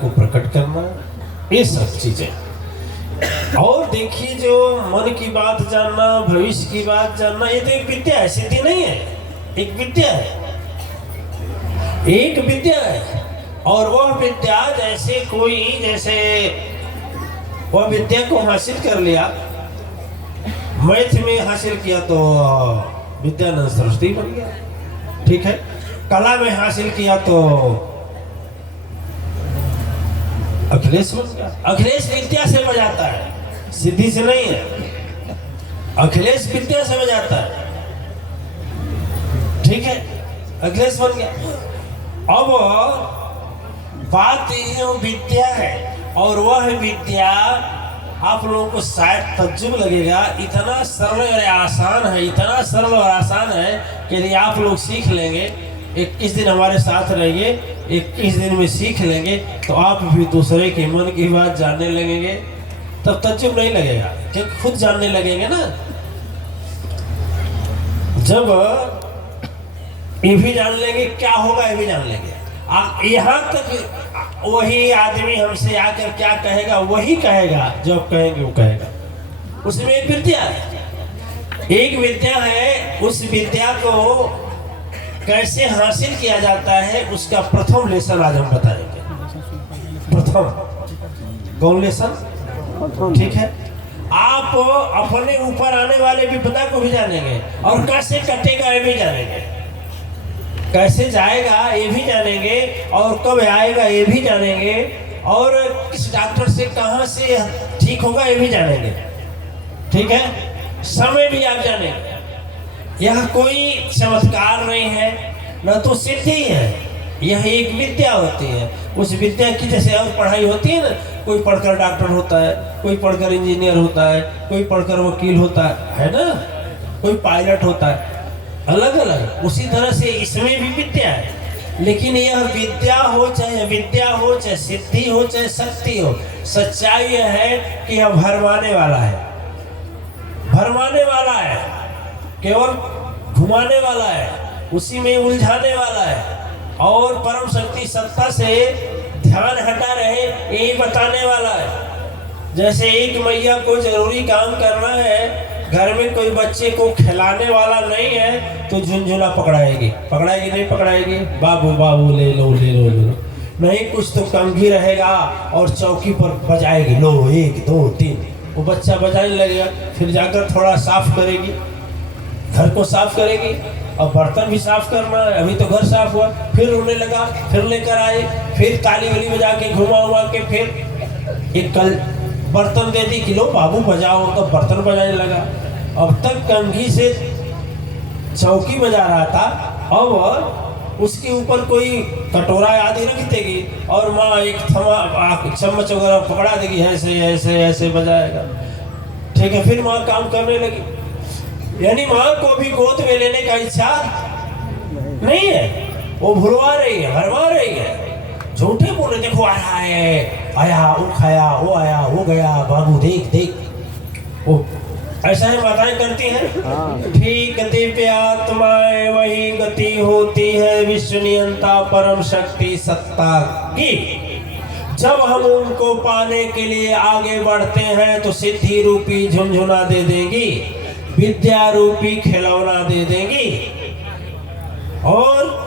को प्रकट करना, ये सब चीजें। और देखिए, जो मन की बात जानना, भविष्य की बात जानना, ये तो एक विद्या है, सिद्धि नहीं है, एक विद्या है, एक विद्या है। और वह विद्या जैसे वह विद्या को हासिल कर लिया, मैथ में हासिल किया तो विद्यानंद सरस्वती बन गया, ठीक है। कला में हासिल किया तो अखिलेश बन गया। अखिलेश विद्या से बजाता है, सिद्धि से नहीं है। अखिलेश विद्या से बजाता है, ठीक है, अखिलेश बन गया। अब बात यह विद्या है, और वह विद्या आप लोगों को शायद तज्जुब लगेगा, इतना सरल और आसान है, इतना सरल और आसान है कि यदि आप लोग सीख लेंगे, 21 दिन हमारे साथ रहेंगे, 21 दिन में सीख लेंगे, तो आप भी दूसरे के मन की बात जानने लगेंगे, तब तज्जुब नहीं लगेगा, क्योंकि खुद जानने लगेंगे ना। जब ये भी जान लेंगे क्या होगा, ये भी जान लेंगे। यहाँ तक वही आदमी हमसे आकर क्या कहेगा, वही कहेगा जो आप कहेंगे वो कहेगा। उसमें एक विद्या है, एक विद्या है। उस विद्या को कैसे हासिल किया जाता है, उसका प्रथम लेसन आज हम बताएंगे। प्रथम कौन लेसन, ठीक है। आप अपने ऊपर आने वाले विपदा को भी जानेंगे, और कैसे कटेगा ये भी जानेंगे, कैसे जाएगा ये भी जानेंगे, और कब आएगा ये भी जानेंगे, और किस डॉक्टर से कहाँ से ठीक होगा ये भी जानेंगे, ठीक है। समय भी आप जानेंगे। यह कोई चमत्कार नहीं है, न तो सिद्धि है, यह एक विद्या होती है। उस विद्या की जैसे और पढ़ाई होती है ना, कोई पढ़कर डॉक्टर होता है, कोई पढ़कर इंजीनियर होता है, कोई पढ़कर वकील होता है ना, कोई पायलट होता है, अलग अलग। उसी तरह से इसमें भी विद्या है। लेकिन यह विद्या हो, चाहे विद्या हो, चाहे सिद्धि हो, चाहे शक्ति हो, सच्चाई यह है कि यह भरमाने वाला है, भरमाने वाला है, केवल घुमाने वाला है, उसी में उलझाने वाला है, और परम शक्ति सत्ता से ध्यान हटा रहे यही बताने वाला है। जैसे एक मैया को जरूरी काम करना है, घर में कोई बच्चे को खिलाने वाला नहीं है, तो झुनझुना पकड़ाएगी, पकड़ाएगी नहीं पकड़ाएगी, बाबू बाबू ले लो ले लो ले लो, नहीं कुछ तो कंघी रहेगा और चौकी पर बजाएगी, लो 1 2 3, वो बच्चा बजाने लगेगा। फिर जाकर थोड़ा साफ करेगी, घर को साफ करेगी, और बर्तन भी साफ करना है, अभी तो घर साफ हुआ, फिर रोने लगा, फिर लेकर आए, फिर ताली वाली बजा के घुमा उमा के फिर एक कल बर्तन दे दी कि लो बाबू बजाओ, तो बर्तन बजाने लगा। अब तक कंघी से चौकी बजा रहा था, अब उसके ऊपर कोई कटोरा आदि रख देगी, और माँ एक चम्मच वगैरह पकड़ा देगी, ऐसे ऐसे ऐसे बजाएगा, ठीक है। फिर माँ काम करने लगी, यानी माँ को भी गोद में लेने का इच्छा नहीं है, वो भुलवा रही है, हरवा रही है, झूठे बोले, देखो आ रहा है, आया वो खाया, वो आया वो गया, बाबू देख देख, वो ऐसा है माताएं करती हैं। ठीक दिव्य आत्माएं वही गति होती है विश्व नियंता परम शक्ति सत्ता की। जब हम उनको पाने के लिए आगे बढ़ते हैं तो सिद्धि रूपी झुनझुना दे देंगी, विद्या रूपी खिलौना दे देंगी, और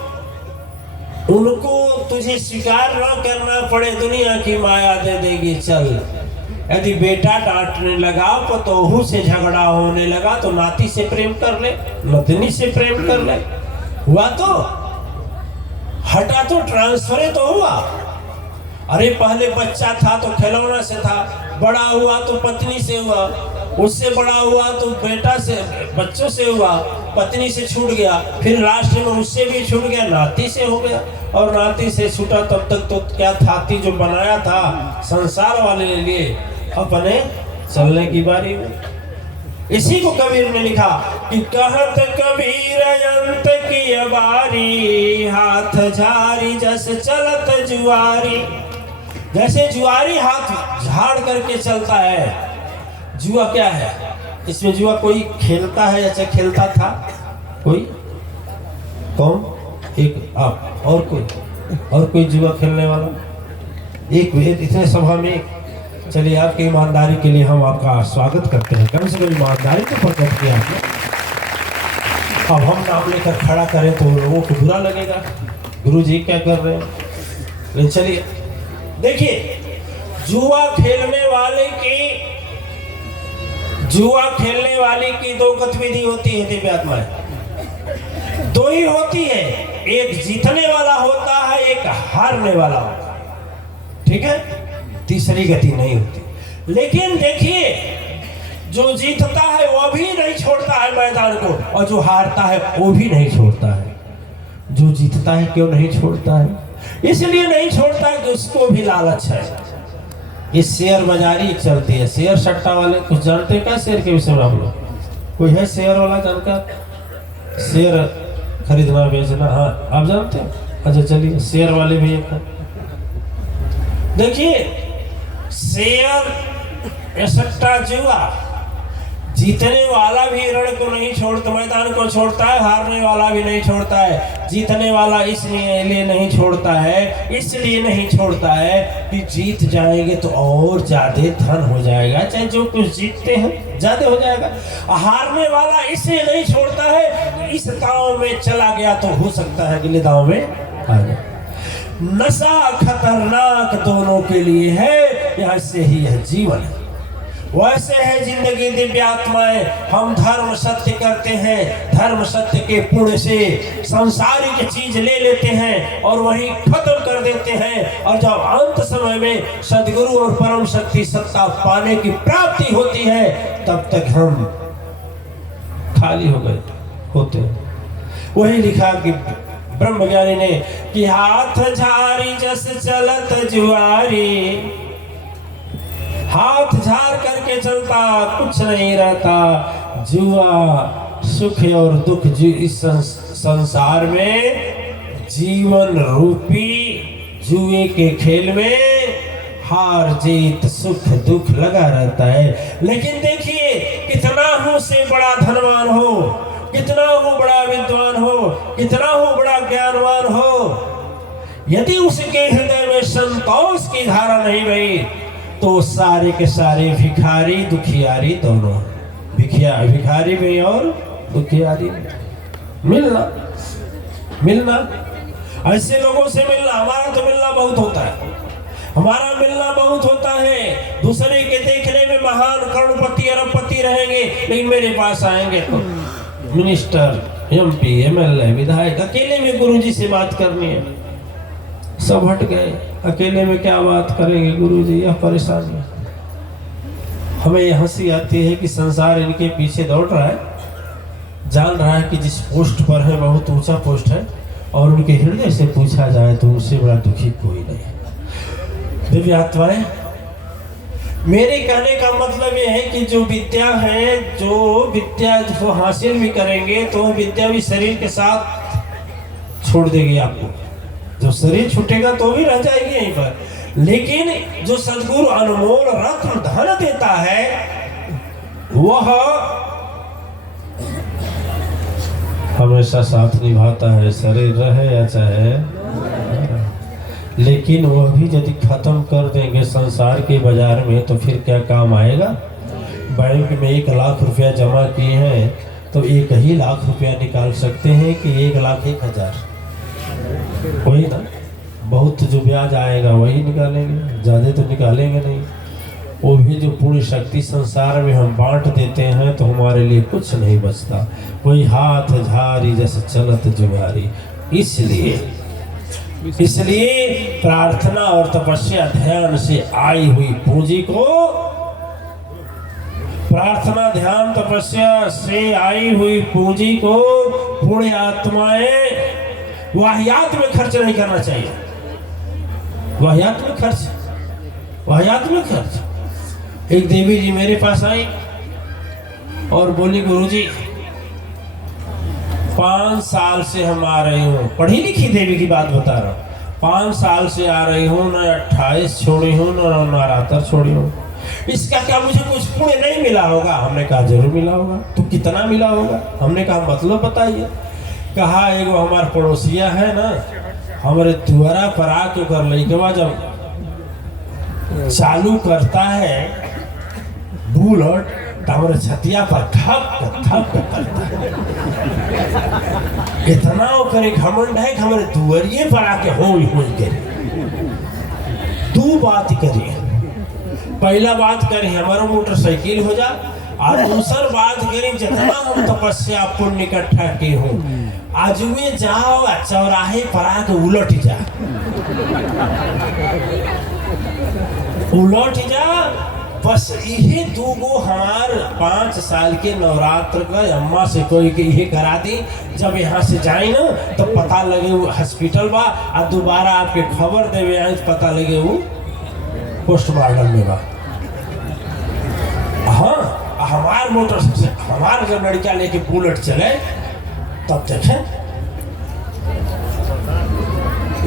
उनको तुझे स्वीकार न करना पड़े दुनिया की माया दे देगी। चल, यदि बेटा डांटने लगा, पतोहू से झगड़ा होने लगा, तो नाती से प्रेम कर ले, नतनी से प्रेम कर ले, हुआ तो हटा तो ट्रांसफर तो हुआ। अरे पहले बच्चा था तो खिलौना से था, बड़ा हुआ तो पत्नी से हुआ, उससे बड़ा हुआ तो बेटा से, बच्चों से हुआ, पत्नी से छूट गया, फिर लास्ट में उससे भी छूट गया, नाती से हो गया, और नाती से छूटा तब तक तो क्या थाती जो बनाया था संसार वाले लिए, अपने चलने की बारी में। इसी को कबीर ने लिखा कि कहत कबीर अंत की बारी, हाथ झारी जस चलत जुआरी। जैसे जुआरी हाथ झाड़ करके चलता है। जुआ क्या है? इसमें जुआ कोई खेलता है या खेलता था? कोई? कौन? एक आप और कोई जुआ खेलने वाला? एक वेद इतने सभा में, चलिए आपकी ईमानदारी के लिए हम आपका स्वागत करते हैं। कम से कम ईमानदारी तो प्रकट किया आपने। अब हम नाम लेकर खड़ा करें तो लोगों को बुरा लगेगा, गुरु जी क्या कर रहे हैं। लेकिन चलिए देखिए, जुआ खेलने वाले की दो गतिविधि होती है दिव्यात्माएं, दो ही होती है, एक जीतने वाला होता है, एक हारने वाला होता है, ठीक है, तीसरी गति नहीं होती। लेकिन देखिए, जो जीतता है वो भी नहीं छोड़ता है मैदान को, और जो हारता है वो भी नहीं छोड़ता है। जो जीतता है क्यों नहीं छोड़ता है? इसलिए नहीं छोड़ता है कि उसको भी लालच है। ये शेयर बाजारी चलती है, शेयर सट्टा वाले कुछ जानते हैं क्या शेयर के विषय में? हम लोग कोई है शेयर वाला जानकार? शेयर खरीदना बेचना, हाँ आप जानते हैं? अच्छा चलिए, शेयर वाले भी एक देखिए, शेयर सट्टा जुआ, जीतने वाला भी रण को नहीं छोड़ता, मैदान को छोड़ता है, हारने वाला भी नहीं छोड़ता है। जीतने वाला इसलिए नहीं छोड़ता है, इसलिए नहीं छोड़ता है कि जीत जाएंगे तो और ज्यादा धन हो जाएगा, चाहे जो कुछ जीतते हैं ज्यादा हो जाएगा। हारने वाला इसलिए नहीं छोड़ता है, इस दांव में चला गया तो हो सकता है अगले दांव में आ जाए। नशा खतरनाक दोनों के लिए है, ऐसे ही है जीवन है, वैसे है जिंदगी दिव्यात्माएं। हम धर्म सत्य करते हैं, धर्म सत्य के पुण्य से सांसारिक चीज ले लेते हैं और वही खत्म कर देते हैं, और जब अंत समय में सदगुरु और परम शक्ति सत्ता पाने की प्राप्ति होती है, तब तक हम खाली हो गए होते हैं। वही लिखा कि ब्रह्मज्ञानी ने कि हाथ झारी जस चलत जुआरी, हाथ झाड़ करके चलता कुछ नहीं रहता। जुआ सुख और दुख इस संसार में जीवन रूपी जुए के खेल में हार जीत सुख दुख लगा रहता है। लेकिन देखिए, कितना हो से बड़ा धनवान हो, कितना हो बड़ा विद्वान हो, कितना हो बड़ा ज्ञानवान हो, यदि उसके हृदय में संतोष की धारा नहीं बही तो सारे के सारे भिखारी दुखियारी दोनों, भिखारी भी और दुखियारी मिलना ऐसे लोगों से मिलना। हमारा तो मिलना बहुत होता है, हमारा मिलना बहुत होता है। दूसरे के देखने में महान करोड़पति अरबपति रहेंगे, लेकिन मेरे पास आएंगे तो मिनिस्टर, MP, MLA, विधायक, अकेले में गुरुजी से बात करनी है, सब हट गए, अकेले में क्या बात करेंगे गुरुजी, यह परेशानी। हमें हंसी आती है कि संसार इनके पीछे दौड़ रहा है, जान रहा है कि जिस पोस्ट पर है बहुत ऊंचा पोस्ट है, और उनके हृदय से पूछा जाए तो उनसे बड़ा दुखी कोई नहीं। दिव्य आत्माएं, मेरे कहने का मतलब यह है कि जो विद्या है, जो विद्या को हासिल भी करेंगे तो विद्या भी शरीर के साथ छोड़ देगी आपको। जो शरीर छूटेगा तो भी रह जाएगी यहीं पर, लेकिन जो सद्गुरु अनमोल रत्न धन देता है वह हमेशा साथ निभाता है, शरीर रहे या चाहे। लेकिन वह भी यदि खत्म कर देंगे संसार के बाजार में तो फिर क्या काम आएगा? बैंक में 1 लाख रुपया जमा किए हैं तो 1 ही लाख रुपया निकाल सकते हैं कि 1,01,000? वही ना, बहुत जो ब्याज आएगा वही निकालेंगे, ज़्यादा तो निकालेंगे नहीं। वो भी जो पूरी शक्ति संसार में हम बांट देते हैं तो हमारे लिए कुछ नहीं बचता। वही हाथ झारी जैसे चलत जुगारी। इसलिए प्रार्थना और तपस्या ध्यान से आई हुई पूंजी को, प्रार्थना ध्यान तपस्या से आई हुई पूंजी को पुण्य आत्माएं वाहियात में खर्च नहीं करना चाहिए। वाहियात में खर्च। एक देवी जी मेरे पास आई और बोली, गुरुजी 5 साल से हम आ रही हूँ, पढ़ी लिखी देवी की बात बता रहा हूँ, 5 साल से आ रही हूँ, न 28 छोड़ी हूँ न नवरात्र छोड़ी हूँ, इसका क्या मुझे कुछ पुण्य नहीं मिला होगा? हमने कहा जरूर मिला होगा। तो कितना मिला होगा? हमने कहा मतलब बताइए। कहा एगो हमारे पड़ोसिया है ना, हमारे द्वारा पर आके कर लइकवा जब चालू करता है बुलेट तो हमारे छतिया पर थप थप करता है। इतना करे घमंड है कि हमारे दुआरिये पर आके होई करे। दो बात करिए, पहला बात करें हमारा मोटरसाइकिल हो जा, और दूसर बात करें जितना हम तपस्या पुण्य इकट्ठा के हो आज में जाओ चौराहे पर आके उलट जा, उलट जा। बस यही दूगो हमार 5 साल के नवरात्र का अम्मा से कोई के ये करा दी। जब यहाँ से जाए ना तो पता लगे वो हॉस्पिटल बा, और दोबारा आपके खबर देवे आए तो पता लगे वो पोस्टमार्टम में बा। हाँ, हमार मोटर से हमार जब लड़का लेके बुलेट चले तब देखे,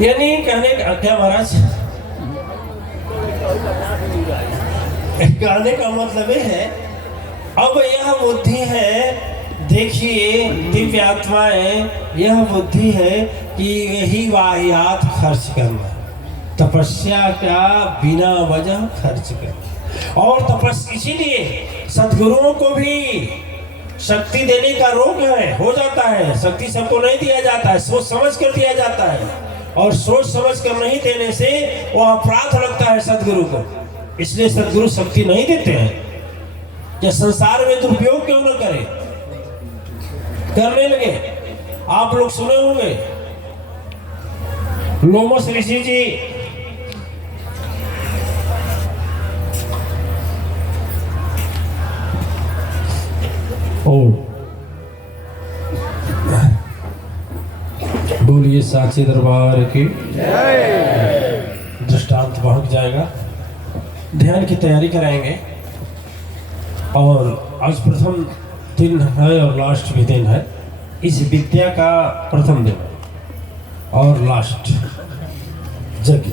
यानी कहने क्या महाराज, कहने का मतलब है अब यह बुद्धि है, देखिए दिव्य आत्माएं, यह बुद्धि है कि यही वाहियात खर्च करना, तपस्या का बिना वजह खर्च करना। और तपस्या इसीलिए सद्गुरुओं को भी शक्ति देने का रोग है, हो जाता है। शक्ति सबको नहीं दिया जाता है, सोच समझ कर दिया जाता है, और सोच समझ कर नहीं देने से वो अपराध लगता है सद्गुरु को। इसलिए सद्गुरु शक्ति नहीं देते हैं कि संसार में दुरुपयोग क्यों न करें, करने लगे। आप लोग सुने होंगे लोमस ऋषि जी बोलिए साक्षी दरबार की दृष्टांत पहुंच जाएगा। ध्यान की तैयारी कराएंगे, और आज प्रथम दिन है और लास्ट भी दिन है। इस विद्या का प्रथम दिन और लास्ट यज्ञ।